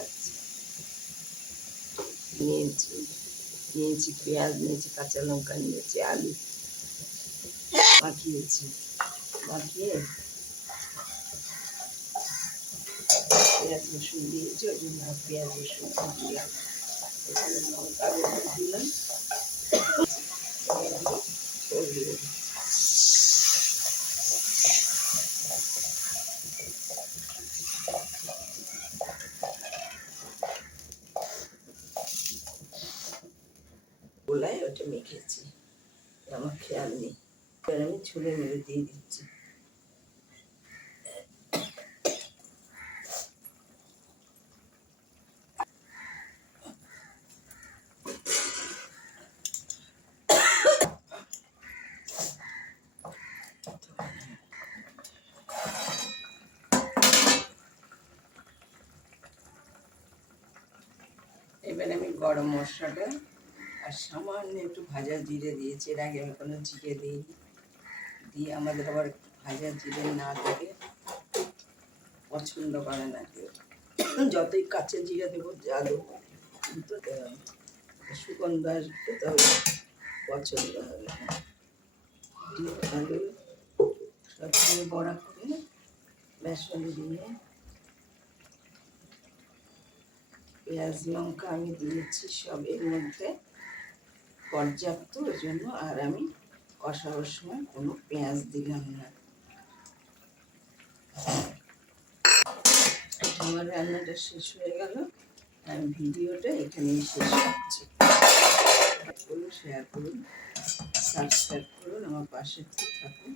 আচ্ছা, নিয়েছি নিয়েছি পেঁয়াজ, নিয়েছি কাঁচা লঙ্কা, নিয়েছি আলু, মাখিয়েছি। মাখিয়ে পেঁয়াজ রসুন দিয়েছি, ওই জন্য পেঁয়াজ রসুন দিলাম। এখানে লঙ্কা দিলাম, গোলায় ওটা মেখেছি, আমার খেয়াল নেই। এবার আমি ছুলে মেরে দিয়ে দিচ্ছি। এবার আমি গরম মশলাটা আর সামান্য একটু ভাজা জিরে দিয়েছি। এর আগে আমি কোনো জিরে দিইনি। দিয়ে আমাদের আবার ভাজা জিরে না দিলে পছন্দ করে না কেউ। যতই কাঁচা জিরে দেবো, যা দেবো, কিন্তু সুগন্ধ আসবে, তবে পছন্দ হবে। দিয়ে আলু সবসময় বড়া করে বেসন দিয়ে পেঁয়াজ লঙ্কা আমি দিয়েছি সব এর মধ্যে পর্যাপ্ত, ওই জন্য আর আমি কষানোর সময় কোনো পেঁয়াজ দিলাম না। আমার রান্নাটা শেষ হয়ে গেল। আমি ভিডিওটা এখানেই শেষ করছি। করুন, শেয়ার করুন, সাবস্ক্রাইব করুন, আমার পাশে থাকুন।